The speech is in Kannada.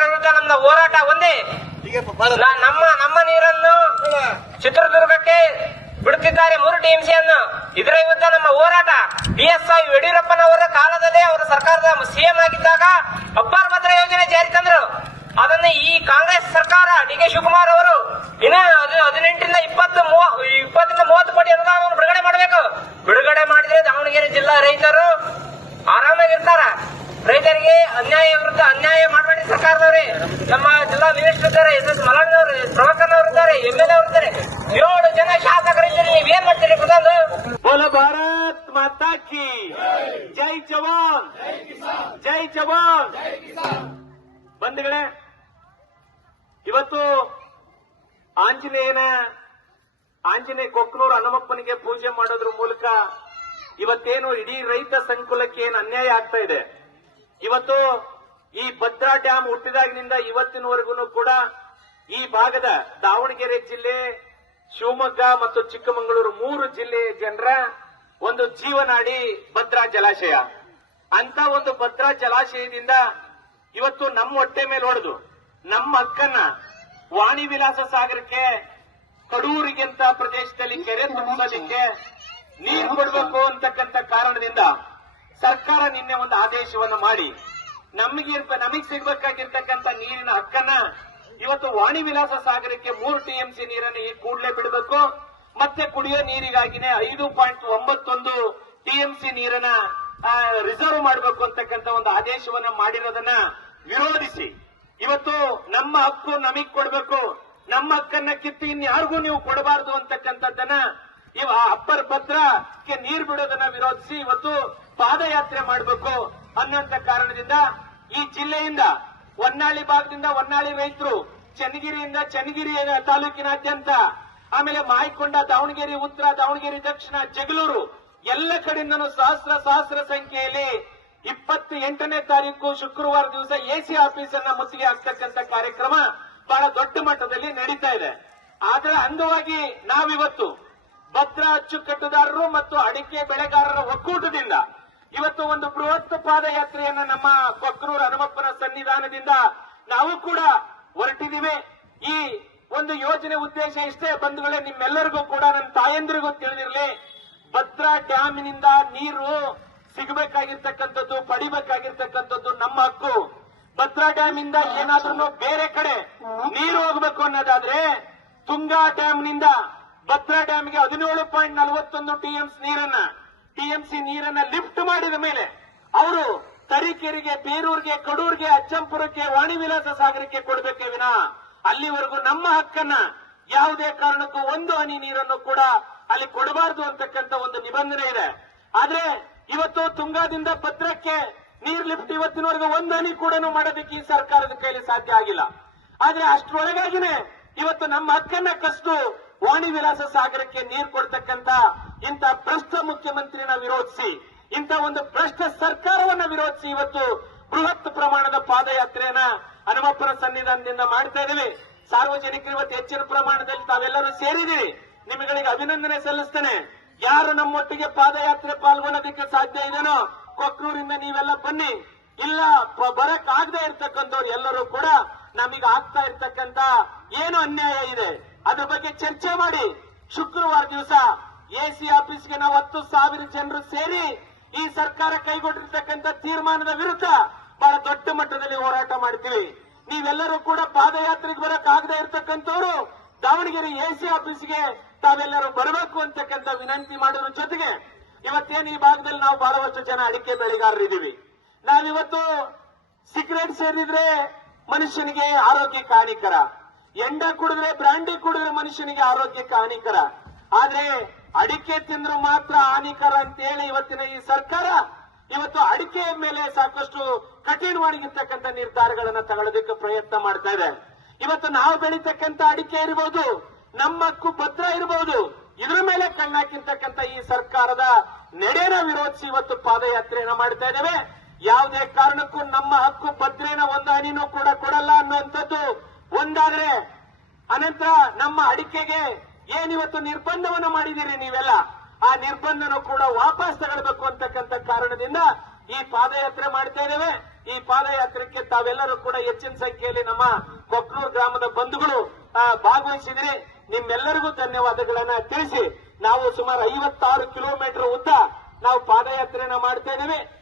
ವಿರುದ್ಧ ನಮ್ಮ ಹೋರಾಟ ಒಂದೇ. ನಮ್ಮ ನೀರನ್ನು ಚಿತ್ರದುರ್ಗಕ್ಕೆ ಬಿಡುತ್ತಿದ್ದಾರೆ 3 ಟಿಎಂಸಿಯನ್ನು. ಇದರ ವಿರುದ್ಧ ನಮ್ಮ ಹೋರಾಟ. ಬಿಎಸ್ಐ ಯಡಿಯೂರಪ್ಪನವರ ಕಾಲದಲ್ಲೇ ಅವರ ಸರ್ಕಾರದ ಸಿಎಂ ಆಗಿದ್ದಾಗ ಅಬ್ಬರ್ ಭದ್ರ ಯೋಜನೆ ಜಾರಿ ತಂದರು. ಅದನ್ನು ಈ ಕಾಂಗ್ರೆಸ್ ಸರ್ಕಾರ ಡಿ.ಕೆ. ಶಿವಕುಮಾರ್ ಅವರು 18ರಿಂದ 30 ಕೋಟಿ ಅನುದಾನವನ್ನು ಬಿಡುಗಡೆ ಮಾಡಬೇಕು. ಬಿಡುಗಡೆ ಮಾಡಿದ್ರೆ ದಾವಣಗೆರೆ ಜಿಲ್ಲಾ ರೈತರು ಆರಾಮಾಗಿರ್ತಾರ. ರೈತರಿಗೆ ಅನ್ಯಾಯ ವಿರುದ್ಧ ಅನ್ಯಾಯ ಮಾಡಬೇಡಿ ಸರ್ಕಾರದವ್ರೆ. ನಮ್ಮ ಜಿಲ್ಲಾ ಮಿನಿಸ್ಟರ್ ಇದ್ದಾರೆ, ಎಸ್ ಮಲಣ್ಣವರು, ಪ್ರಭಾಕರ್ ಅವರು ಇದ್ದಾರೆ, ಎಂಎಲ್ಎ ಅವರು ಇದ್ದಾರೆ. 7 ಜನ ಶಾಸಕರಿದ್ದೀರಿ, ನೀವೇನ್ ಮಾಡ್ತೀರಿ? ಪ್ರಧಾನ ಬೋಲ ಭಾರತ್ ಮಾತಾ ಕಿ ಜೈ ಜವಾನ್, ಜೈ ಜವಾನ್. ಬಂಧುಗಳೇ, ಇವತ್ತು ಆಂಜನೇಯ ಕೊಕ್ಕನೂರು ಹನುಮಪ್ಪನಿಗೆ ಪೂಜೆ ಮಾಡೋದ್ರ ಮೂಲಕ ಇವತ್ತೇನು ಇಡೀ ರೈತ ಸಂಕುಲಕ್ಕೆ ಏನು ಅನ್ಯಾಯ ಆಗ್ತಾ ಇದೆ. ಇವತ್ತು ಈ ಭದ್ರಾ ಡ್ಯಾಮ್ ಹುಟ್ಟಿದಾಗಿನಿಂದ ಇವತ್ತಿನವರೆಗೂ ಕೂಡ ಈ ಭಾಗದ ದಾವಣಗೆರೆ ಜಿಲ್ಲೆ, ಶಿವಮೊಗ್ಗ ಮತ್ತು ಚಿಕ್ಕಮಗಳೂರು 3 ಜಿಲ್ಲೆಯ ಜನರ ಒಂದು ಜೀವನಾಡಿ ಭದ್ರಾ ಜಲಾಶಯ. ಅಂತ ಒಂದು ಭದ್ರಾ ಜಲಾಶಯದಿಂದ ಇವತ್ತು ನಮ್ಮ ಹೊಟ್ಟೆ ಮೇಲೆ ಹೊಡೆದು ನಮ್ಮ ಹಕ್ಕನ್ನ ವಾಣಿ ವಿಲಾಸ ಸಾಗರಕ್ಕೆ, ಕಡೂರಿಗೆಂತ ಪ್ರದೇಶದಲ್ಲಿ ಕೆರೆ ತುಂಬಿಸಲಿಕ್ಕೆ ನೀರು ಕೊಡಬೇಕು ಅಂತಕ್ಕಂಥ ಕಾರಣದಿಂದ ಸರ್ಕಾರ ನಿನ್ನೆ ಒಂದು ಆದೇಶವನ್ನು ಮಾಡಿ ನಮಗೆ ಸಿಗಬೇಕಾಗಿರ್ತಕ್ಕಂಥ ನೀರಿನ ಹಕ್ಕನ್ನ ಇವತ್ತು ವಾಣಿ ವಿಲಾಸ ಸಾಗರಕ್ಕೆ 3 ಟಿಎಂಸಿ ನೀರನ್ನು ಈ ಕೂಡಲೇ ಬಿಡಬೇಕು. ಮತ್ತೆ ಕುಡಿಯೋ ನೀರಿಗಾಗಿನೇ 5.91 ಟಿಎಂಸಿ ನೀರನ್ನ ರಿಸರ್ವ್ ಮಾಡಬೇಕು ಅಂತಕ್ಕಂಥ ಒಂದು ಆದೇಶವನ್ನ ಮಾಡಿರೋದನ್ನ ವಿರೋಧಿಸಿ ಇವತ್ತು ನಮ್ಮ ಹಕ್ಕು ನಮಗ್ ಕೊಡಬೇಕು, ನಮ್ಮ ಹಕ್ಕನ್ನ ಕಿತ್ತು ಇನ್ಯಾರಿಗೂ ನೀವು ಕೊಡಬಾರದು ಅಂತಕ್ಕಂಥದ್ದನ್ನ ಅಪ್ಪರ್ ಭದ್ರಕ್ಕೆ ನೀರು ಬಿಡೋದನ್ನ ವಿರೋಧಿಸಿ ಇವತ್ತು ಪಾದಯಾತ್ರೆ ಮಾಡಬೇಕು ಅನ್ನೋಂತ ಕಾರಣದಿಂದ ಈ ಜಿಲ್ಲೆಯಿಂದ ಹೊನ್ನಾಳಿ ಭಾಗದಿಂದ ಹೊನ್ನಾಳಿ ರೈತರು, ಚನ್ನಗಿರಿಯಿಂದ ಚನ್ನಗಿರಿ ತಾಲೂಕಿನಾದ್ಯಂತ, ಆಮೇಲೆ ಮಾಯಕೊಂಡ, ದಾವಣಗೆರೆ ಉತ್ತರ, ದಾವಣಗೆರೆ ದಕ್ಷಿಣ, ಜಗಳೂರು ಎಲ್ಲ ಕಡೆಯಿಂದನೂ ಸಹಸ್ರ ಸಂಖ್ಯೆಯಲ್ಲಿ 28ನೇ ತಾರೀಕು ಶುಕ್ರವಾರ ದಿವಸ ಎಸಿ ಆಫೀಸ್ ಅನ್ನ ಮುತ್ತಿಗೆ ಹಾಕ್ತಕ್ಕಂಥ ಕಾರ್ಯಕ್ರಮ ಬಹಳ ದೊಡ್ಡ ಮಟ್ಟದಲ್ಲಿ ನಡೀತಾ ಇದೆ. ಅದರ ಅಂಗವಾಗಿ ನಾವಿವತ್ತು ಭದ್ರಾ ಅಚ್ಚುಕಟ್ಟುದಾರರು ಮತ್ತು ಅಡಿಕೆ ಬೆಳೆಗಾರರ ಒಕ್ಕೂಟದಿಂದ ಇವತ್ತು ಒಂದು ಬೃಹತ್ ಪಾದಯಾತ್ರೆಯನ್ನ ನಮ್ಮ ಕೊಕ್ಕನೂರು ಹನುಮಪ್ಪನ ಸನ್ನಿಧಾನದಿಂದ ನಾವು ಕೂಡ ಹೊರಟಿದ್ದೀವಿ. ಈ ಒಂದು ಯೋಜನೆ ಉದ್ದೇಶ ಇಷ್ಟೇ ಬಂಧುಗಳೇ, ನಿಮ್ಮೆಲ್ಲರಿಗೂ ಕೂಡ ನನ್ನ ತಾಯಂದ್ರಿಗೂ ತಿಳಿದಿರಲಿ, ಭದ್ರಾ ಡ್ಯಾಮಿನಿಂದ ನೀರು ಸಿಗಬೇಕಾಗಿರ್ತಕ್ಕಂಥದ್ದು, ಪಡಿಬೇಕಾಗಿರ್ತಕ್ಕಂಥದ್ದು ನಮ್ಮ ಹಕ್ಕು. ಭದ್ರಾ ಡ್ಯಾಮ್ ಇಂದ ಏನಾದ್ರೂ ಬೇರೆ ಕಡೆ ನೀರು ಹೋಗಬೇಕು ಅನ್ನೋದಾದ್ರೆ ತುಂಗಾ ಡ್ಯಾಮ್ನಿಂದ ಭದ್ರಾ ಡ್ಯಾಮ್ಗೆ 17.41 ಟಿಎಂಸಿ ನೀರನ್ನ ಲಿಫ್ಟ್ ಮಾಡಿದ ಮೇಲೆ ಅವರು ತರೀಕೆರೆಗೆ, ಬೇರೂರಿಗೆ, ಕಡೂರಿಗೆ, ಅಜ್ಜಂಪುರಕ್ಕೆ, ವಾಣಿ ವಿಲಾಸ ಸಾಗರಕ್ಕೆ ಕೊಡಬೇಕೇ ವಿನಾ ಅಲ್ಲಿವರೆಗೂ ನಮ್ಮ ಹಕ್ಕನ್ನ ಯಾವುದೇ ಕಾರಣಕ್ಕೂ 1 ಹನಿ ನೀರನ್ನು ಕೂಡ ಅಲ್ಲಿ ಕೊಡಬಾರದು ಅಂತಕ್ಕಂಥ ಒಂದು ನಿಬಂಧನೆ ಇದೆ. ಆದ್ರೆ ಇವತ್ತು ತುಂಗಾದಿಂದ ಭದ್ರಕ್ಕೆ ನೀರ್ ಲಿಫ್ಟ್ ಇವತ್ತಿನವರೆಗೂ 1 ಹನಿ ಕೂಡ ಮಾಡೋದಕ್ಕೆ ಈ ಸರ್ಕಾರದ ಕೈಲಿ ಸಾಧ್ಯ ಆಗಿಲ್ಲ. ಆದ್ರೆ ಅಷ್ಟರೊಳಗಾಗಿನೇ ಇವತ್ತು ನಮ್ಮ ಹಕ್ಕನ್ನ ಕಸ್ದು ವಾಣಿ ವಿಲಾಸ ಸಾಗರಕ್ಕೆ ನೀರು ಕೊಡ್ತಕ್ಕಂಥ ಇಂಥ ಭ್ರಷ್ಟ ಮುಖ್ಯಮಂತ್ರಿನ ವಿರೋಧಿಸಿ, ಇಂಥ ಒಂದು ಭ್ರಷ್ಟ ಸರ್ಕಾರವನ್ನ ವಿರೋಧಿಸಿ ಇವತ್ತು ಬೃಹತ್ ಪ್ರಮಾಣದ ಪಾದಯಾತ್ರೆಯನ್ನ ಹನುಮಪ್ಪನ ಸನ್ನಿಧಾನದಿಂದ ಮಾಡ್ತಾ ಇದ್ದೀವಿ. ಸಾರ್ವಜನಿಕರು ಇವತ್ತು ಹೆಚ್ಚಿನ ಪ್ರಮಾಣದಲ್ಲಿ ತಾವೆಲ್ಲರೂ ಸೇರಿದ್ದೀರಿ, ನಿಮಗೆ ಅಭಿನಂದನೆ ಸಲ್ಲಿಸ್ತೇನೆ. ಯಾರು ನಮ್ಮೊಟ್ಟಿಗೆ ಪಾದಯಾತ್ರೆ ಪಾಲ್ಗೊಳ್ಳೋದಕ್ಕೆ ಸಾಧ್ಯ ಇದೆನೋ ಕೊಕ್ಕನೂರಿಂದ ನೀವೆಲ್ಲ ಬನ್ನಿ. ಇಲ್ಲ ಬರಕ್ ಆಗದೆ ಇರ್ತಕ್ಕಂಥವ್ರು ಎಲ್ಲರೂ ಕೂಡ ನಮಗೆ ಆಗ್ತಾ ಇರ್ತಕ್ಕಂಥ ಏನು ಅನ್ಯಾಯ ಇದೆ ಅದ್ರ ಬಗ್ಗೆ ಚರ್ಚೆ ಮಾಡಿ ಶುಕ್ರವಾರ ದಿವಸ ಎಸಿ ಆಫೀಸ್ಗೆ ನಾವು 10,000 ಜನರು ಸೇರಿ ಈ ಸರ್ಕಾರ ಕೈಗೊಂಡಿರ್ತಕ್ಕಂಥ ತೀರ್ಮಾನದ ವಿರುದ್ಧ ಬಹಳ ದೊಡ್ಡ ಮಟ್ಟದಲ್ಲಿ ಹೋರಾಟ ಮಾಡ್ತೀವಿ. ನೀವೆಲ್ಲರೂ ಕೂಡ ಪಾದಯಾತ್ರೆಗೆ ಬರಕ್ ಆಗದೆ ಇರ್ತಕ್ಕಂಥವ್ರು ದಾವಣಗೆರೆ ಎಸಿ ಆಫೀಸ್ಗೆ ತಾವೆಲ್ಲರೂ ಬರಬೇಕು ಅಂತಕ್ಕಂಥ ವಿನಂತಿ ಮಾಡೋದ್ರ ಜೊತೆಗೆ ಇವತ್ತೇನು ಈ ಭಾಗದಲ್ಲಿ ನಾವು ಬಹಳಷ್ಟು ಜನ ಅಡಿಕೆ ಬೆಳೆಗಾರರಿದ್ದೀವಿ. ನಾವಿವತ್ತು ಸಿಗರೇಟ್ ಸೇರಿದ್ರೆ ಮನುಷ್ಯನಿಗೆ ಆರೋಗ್ಯಕ್ಕೆ ಹಾನಿಕರ, ಎಂಡ ಕುಡಿದ್ರೆ, ಬ್ರಾಂಡಿ ಕುಡಿದ್ರೆ ಮನುಷ್ಯನಿಗೆ ಆರೋಗ್ಯಕ್ಕೆ ಹಾನಿಕರ. ಆದ್ರೆ ಅಡಿಕೆ ತಿಂದ್ರು ಮಾತ್ರ ಹಾನಿಕರ ಅಂತೇಳಿ ಇವತ್ತಿನ ಈ ಸರ್ಕಾರ ಇವತ್ತು ಅಡಿಕೆ ಮೇಲೆ ಸಾಕಷ್ಟು ಕಠಿಣವಾಗಿರ್ತಕ್ಕಂಥ ನಿರ್ಧಾರಗಳನ್ನ ತಗೊಳ್ಳೋದಕ್ಕೆ ಪ್ರಯತ್ನ ಮಾಡ್ತಾ ಇದೆ. ಇವತ್ತು ನಾವು ಬೆಳೀತಕ್ಕಂಥ ಅಡಿಕೆ ಇರಬಹುದು, ನಮ್ಮ ಹಕ್ಕು ಭದ್ರ ಇರಬಹುದು, ಇದ್ರ ಮೇಲೆ ಕಣ್ಣಾಕಿರ್ತಕ್ಕಂಥ ಈ ಸರ್ಕಾರದ ನಡೆನ ವಿರೋಧಿಸಿ ಇವತ್ತು ಪಾದಯಾತ್ರೆಯನ್ನ ಮಾಡ್ತಾ ಇದ್ದೇವೆ. ಯಾವುದೇ ಕಾರಣಕ್ಕೂ ನಮ್ಮ ಹಕ್ಕು ಭದ್ರೇನ 1 ಹನಿನೂ ಕೂಡ ಕೊಡಲ್ಲ ಅನ್ನುವಂಥದ್ದು ಒಂದಾದ್ರೆ, ಅನಂತರ ನಮ್ಮ ಅಡಿಕೆಗೆ ಏನಿವತ್ತು ನಿರ್ಬಂಧವನ್ನು ಮಾಡಿದ್ದೀರಿ ನೀವೆಲ್ಲ, ಆ ನಿರ್ಬಂಧನೂ ಕೂಡ ವಾಪಸ್ ತಗೊಳ್ಬೇಕು ಅಂತಕ್ಕಂಥ ಕಾರಣದಿಂದ ಈ ಪಾದಯಾತ್ರೆ ಮಾಡ್ತಾ ಇದ್ದೇವೆ. ಈ ಪಾದಯಾತ್ರೆಗೆ ತಾವೆಲ್ಲರೂ ಕೂಡ ಹೆಚ್ಚಿನ ಸಂಖ್ಯೆಯಲ್ಲಿ ನಮ್ಮ ಕೊಕ್ನೂರು ಗ್ರಾಮದ ಬಂಧುಗಳು ಭಾಗವಹಿಸಿದ್ರಿ. ನಿಮ್ಮೆಲ್ಲರಿಗೂ ಧನ್ಯವಾದಗಳನ್ನ ತಿಳಿಸಿ ನಾವು ಸುಮಾರು 56 ಕಿಲೋಮೀಟರ್ ಉದ್ದ ನಾವು ಪಾದಯಾತ್ರೆಯನ್ನ ಮಾಡ್ತಾ ಇದ್ದೀವಿ.